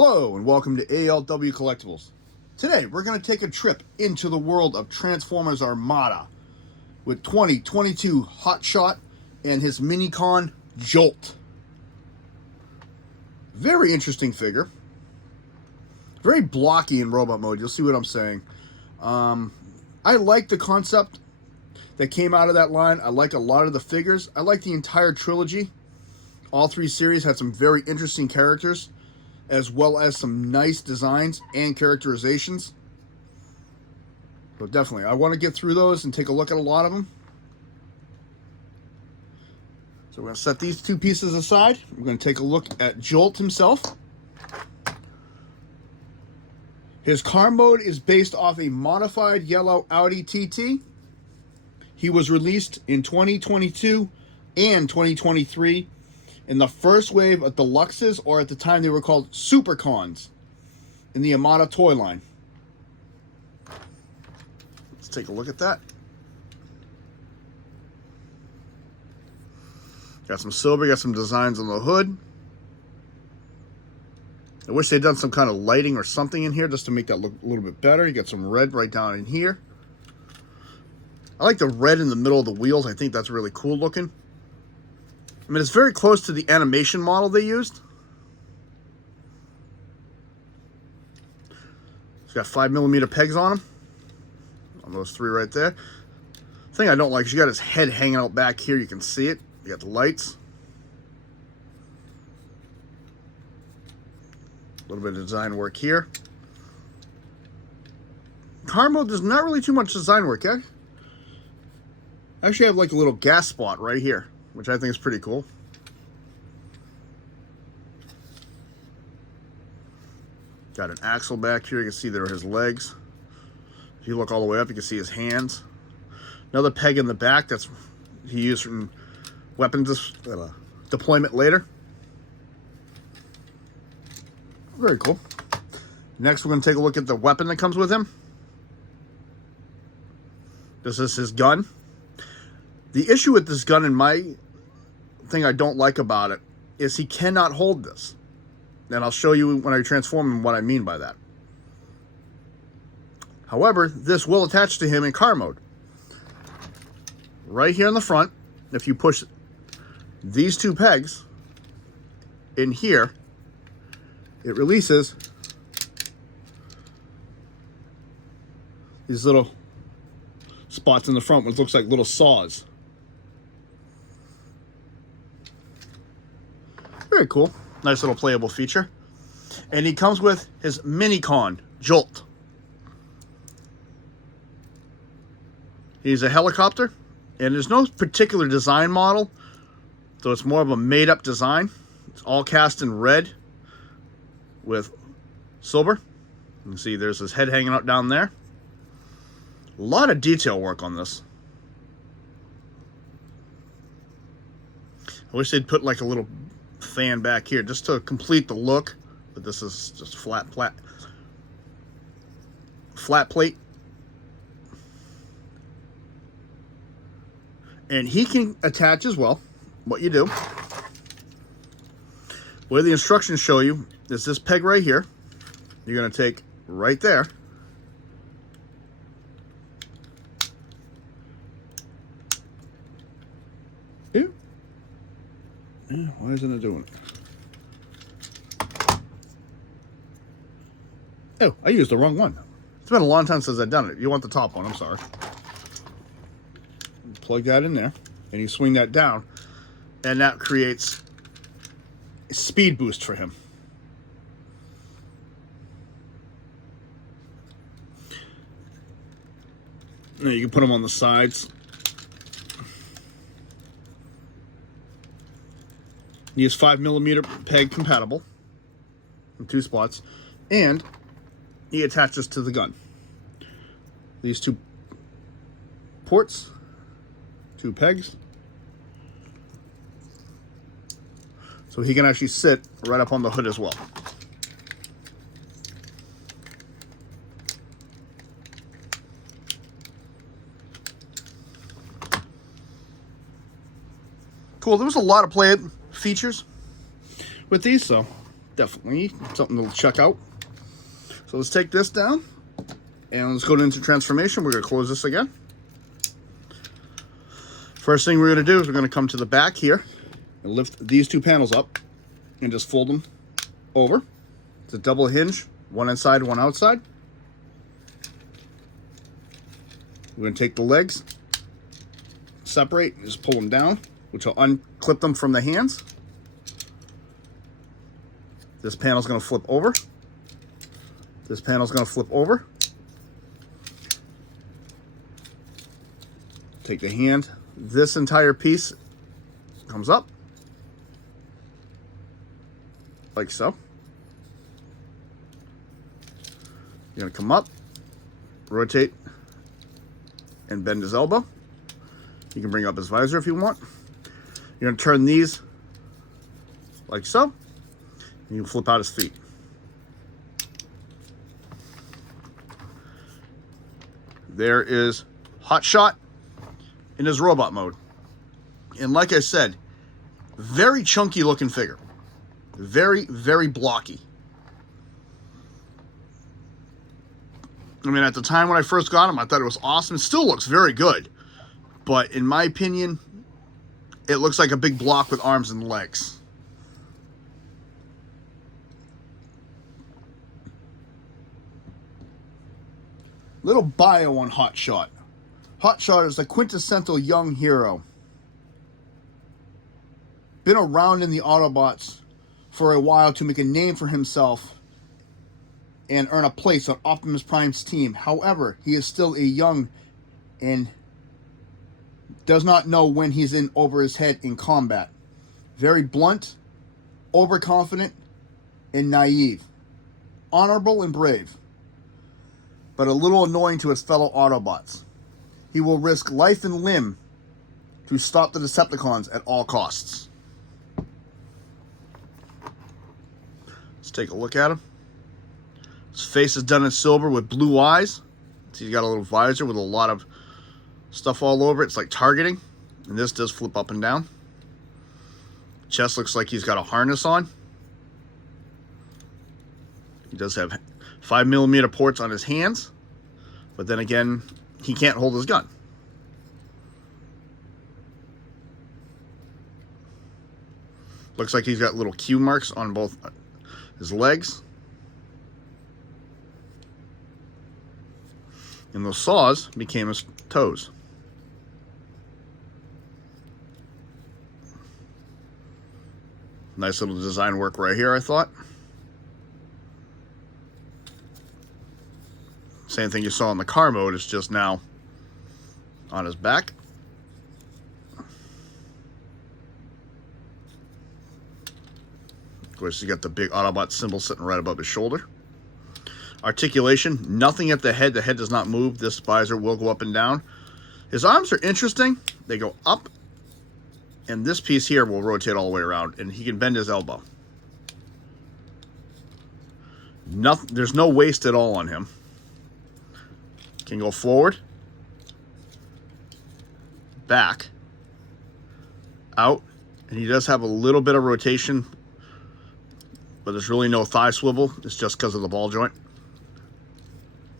Hello and welcome to ALW Collectibles. Today we're going to take a trip into the world of Transformers Armada with 2022 Hotshot and his Minicon Jolt. Very interesting figure. Very blocky in robot mode, you'll see what I'm saying. I like the concept that came out of that line. I like a lot of the figures. I like the entire trilogy. All three series had some very interesting characters, as well as some nice designs and characterizations. So definitely, I want to get through those and take a look at a lot of them. So we're going to set these two pieces aside. We're going to take a look at Jolt himself. His car mode is based off a modified yellow Audi TT. He was released in 2022 and 2023 in the first wave of deluxes, or at the time they were called Supercons, in the Armada toy line. Let's take a look at that. Got some silver, got some designs on the hood. I wish they'd done some kind of lighting or something in here just to make that look a little bit better. You got some red right down in here. I like the red in the middle of the wheels. I think that's really cool looking. I mean, it's very close to the animation model they used. It's got 5mm pegs on them. On those three right there. The thing I don't like is you got his head hanging out back here. You can see it. You got the lights. A little bit of design work here. Car mode, there's not really too much design work, eh? I actually have like a little gas spot right here, which I think is pretty cool. Got an axle back here. You can see there are his legs. If you look all the way up, you can see his hands. Another peg in the back that's he used from weapons deployment later. Very cool. Next, we're going to take a look at the weapon that comes with him. This is his gun. The issue with this gun, and my thing I don't like about it, is he cannot hold this. And I'll show you when I transform him what I mean by that. However, this will attach to him in car mode. Right here in the front, if you push these two pegs in here, it releases these little spots in the front, which looks like little saws. Very cool. Nice little playable feature. And he comes with his Minicon Jolt. He's a helicopter, and there's no particular design model, so it's more of a made-up design. It's all cast in red with silver. You can see there's his head hanging out down there. A lot of detail work on this. I wish they'd put like a little fan back here just to complete the look, but this is just flat plate. And he can attach as well. What you do, where the instructions show you, is this peg right here. You're going to take right there. Ew. Yeah, why isn't it doing it? Oh, I used the wrong one. It's been a long time since I've done it. You want the top one, I'm sorry. Plug that in there, and you swing that down, and that creates a speed boost for him. Now you can put them on the sides. He is 5mm peg compatible in 2 spots, and he attaches to the gun. These 2 ports, 2 pegs, so he can actually sit right up on the hood as well. Cool. There was a lot of play features with these, so Definitely something to check out. So let's take this down and let's go into transformation. We're going to close this again. First thing we're going to do is we're going to come to the back here and lift these two panels up and just fold them over. It's a double hinge, one inside, one outside. We're going to take the legs, separate, and just pull them down, which will unclip them from the hands. This panel's going to flip over. This panel's going to flip over. Take the hand. This entire piece comes up, like so. You're going to come up, rotate, and bend his elbow. You can bring up his visor if you want. You're going to turn these like so, and you can flip out his feet. There is Hot Shot in his robot mode. And like I said, very chunky looking figure. Very, very blocky. I mean, at the time when I first got him, I thought it was awesome. It still looks very good. But in my opinion, it looks like a big block with arms and legs. Little bio on Hot Shot. Hot Shot is a quintessential young hero. Been around in the Autobots for a while to make a name for himself and earn a place on Optimus Prime's team. However, he is still a young and does not know when he's in over his head in combat. Very blunt, overconfident, and naive. Honorable and brave, but a little annoying to his fellow Autobots. He will risk life and limb to stop the Decepticons at all costs. Let's take a look at him. His face is done in silver with blue eyes. So he's got a little visor with a lot of stuff all over it. It's like targeting. And this does flip up and down. Chest looks like he's got a harness on. He does have 5mm ports on his hands. But then again, he can't hold his gun. Looks like he's got little Q marks on both his legs. And those saws became his toes. Nice little design work right here, I thought. Same thing you saw in the car mode, it's just now on his back. Of course, he's got the big Autobot symbol sitting right above his shoulder. Articulation, nothing at the head. The head does not move. This visor will go up and down. His arms are interesting. They go up, and this piece here will rotate all the way around, and he can bend his elbow. Nothing, there's no waist at all on him. Can go forward, back, out, and he does have a little bit of rotation, but there's really no thigh swivel. It's just because of the ball joint.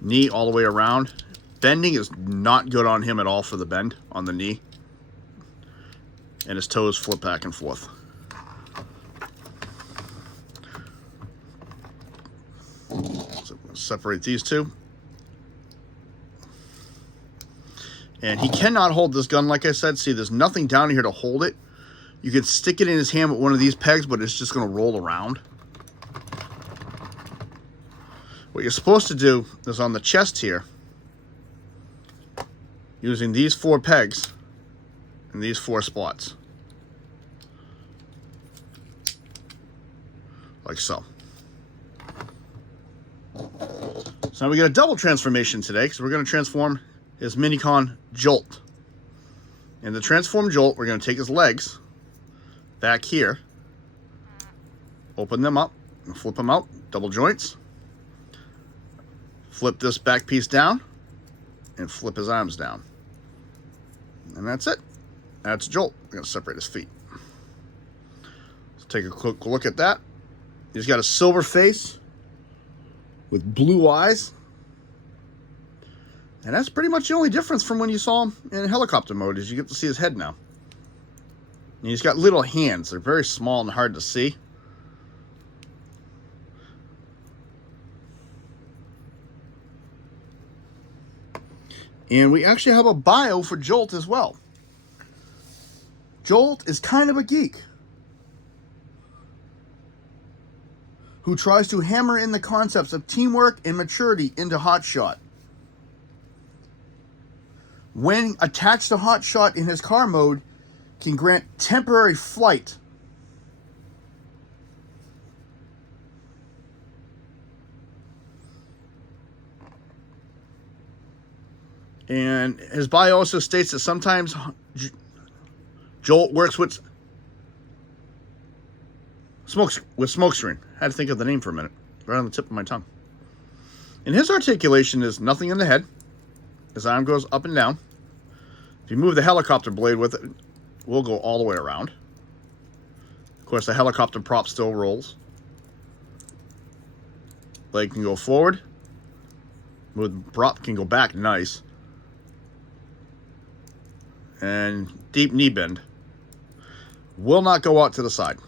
Knee all the way around. Bending is not good on him at all for the bend on the knee. And his toes flip back and forth. So separate these two. And he cannot hold this gun, like I said. See, there's nothing down here to hold it. You can stick it in his hand with one of these pegs, but it's just going to roll around. What you're supposed to do is on the chest here, using these 4 pegs and these 4 spots. Like so. So now we get a double transformation today, because we're going to transform his Minicon Jolt. In the transform Jolt, we're going to take his legs back here, open them up, and flip them out, double joints. Flip this back piece down, and flip his arms down. And that's it. That's Jolt. We're going to separate his feet. Let's take a quick look at that. He's got a silver face with blue eyes. And that's pretty much the only difference from when you saw him in helicopter mode, is you get to see his head now. And he's got little hands. They're very small and hard to see. And we actually have a bio for Jolt as well. Jolt is kind of a geek who tries to hammer in the concepts of teamwork and maturity into Hotshot. When attached to Hotshot in his car mode, can grant temporary flight. And his bio also states that sometimes Jolt works with smokescreen. I had to think of the name for a minute, right on the tip of my tongue. And his articulation is nothing in the head. His arm goes up and down. If you move the helicopter blade with it, we'll go all the way around. Of course, the helicopter prop still rolls. Leg can go forward. Move the prop can go back, nice. And deep knee bend. Will not go out to the side.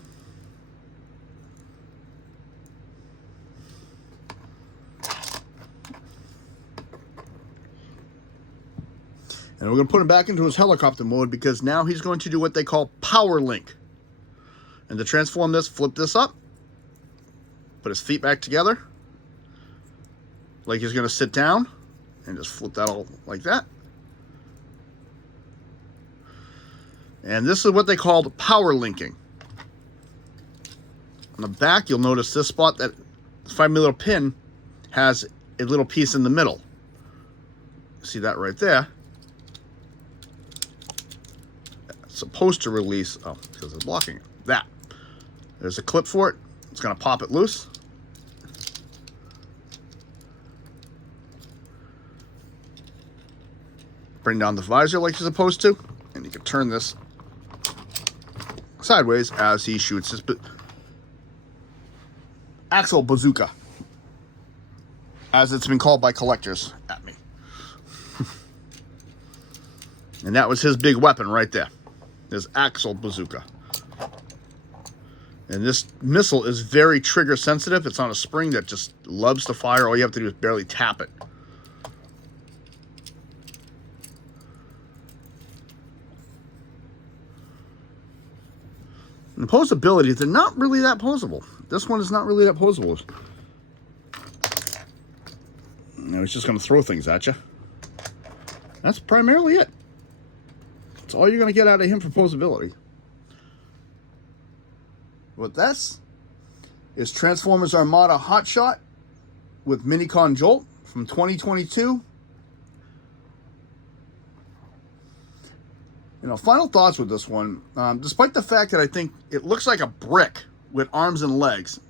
And we're going to put him back into his helicopter mode because now he's going to do what they call power link. And to transform this, flip this up. Put his feet back together. Like he's going to sit down. And just flip that all like that. And this is what they call power linking. On the back, you'll notice this spot, that 5mm pin has a little piece in the middle. See that right there? It's supposed to release, oh, because it's blocking it. That. There's a clip for it. It's going to pop it loose. Bring down the visor like you're supposed to. And you can turn this sideways as he shoots his Axle Bazooka, as it's been called by collectors at me. And that was his big weapon right there, his Axle Bazooka. And this missile is very trigger sensitive. It's on a spring that just loves to fire. All you have to do is barely tap it. And posability, they're not really that posable. This one is not really that posable. Now he's just going to throw things at you. That's primarily it. That's all you're going to get out of him for posability. What this is Transformers Armada Hotshot with Minicon Jolt from 2022. You know, final thoughts with this one. Despite the fact that I think it looks like a brick with arms and legs,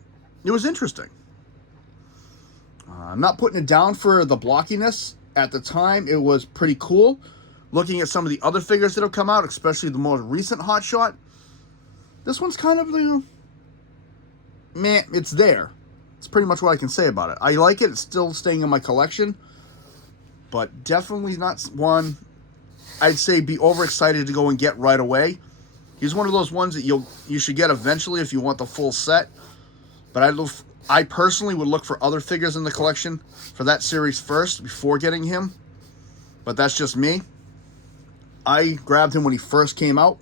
it was interesting. I'm not putting it down for the blockiness. At the time, it was pretty cool. Looking at some of the other figures that have come out, especially the more recent Hotshot, this one's kind of, you know, meh, it's there. It's pretty much what I can say about it. I like it. It's still staying in my collection, but definitely not one I'd say be overexcited to go and get right away. He's one of those ones that you should get eventually if you want the full set. But I personally would look for other figures in the collection for that series first before getting him. But that's just me. I grabbed him when he first came out.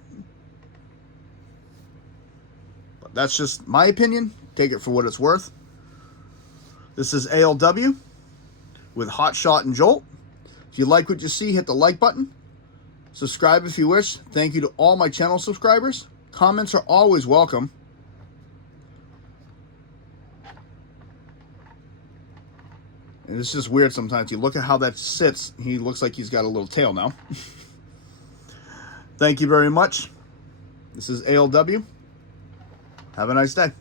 But that's just my opinion. Take it for what it's worth. This is ALW with Hotshot and Jolt. If you like what you see, hit the like button. Subscribe if you wish. Thank you to all my channel subscribers. Comments are always welcome. And it's just weird sometimes. You look at how that sits. He looks like he's got a little tail now. Thank you very much. This is ALW. Have a nice day.